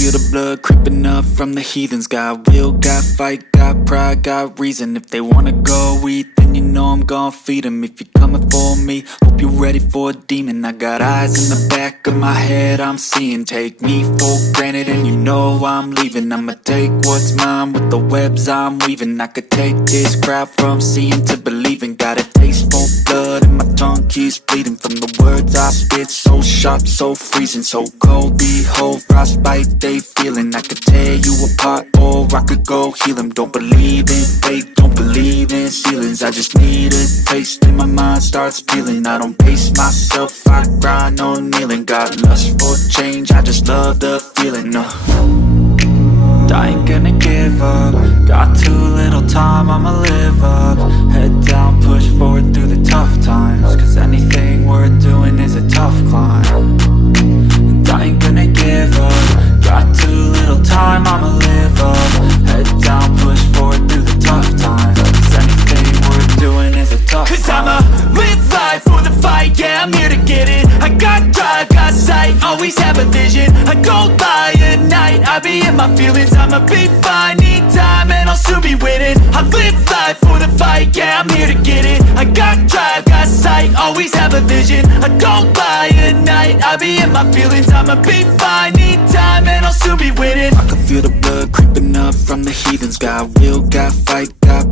feel the blood creeping up from the heathens. Got will, got fight, got pride, got reason. If they wanna go eat, then you know I'm gon' feed them. If you're coming for me, hope you're ready for a demon. I got eyes in the back of my head, I'm seeing. Take me for granted and you know I'm leaving. I'ma take what's mine with the webs I'm weaving. I could take this crowd from seeing to believing. Got a taste for blood and my tongue keeps bleeding from the words I spit. So sharp, so freezing, so cold. Behold, frostbite they feeling. I could tear you apart or I could go heal them. Don't believe in fate, don't believe in ceilings. I just need a taste and my mind starts peeling. I don't pace myself, I grind on kneeling. Got lust for change, I just love the feeling. I ain't gonna give up. Got too little time, I'ma live up. Head down, push forward through the tough times. Cause anything worth doing is a tough climb. And I ain't gonna give up. Got too little time, I'ma live up. Head down, push forward through the tough times. Cause anything worth doing is a tough climb. Cause I'ma live life for the fight, yeah, I'm here to get it. I got drive, got sight, always have a vision. I don't lie at night, I be in my feelings. I'ma be fine, need time and I'll soon be winning. I live life for the fight, yeah, I'm here to get it. I got drive, got sight, always have a vision. I don't lie at night, I be in my feelings. I'ma be fine, need time and I'll soon be winning. I can feel the blood creeping up from the heathens. Got will, got fight, got pride.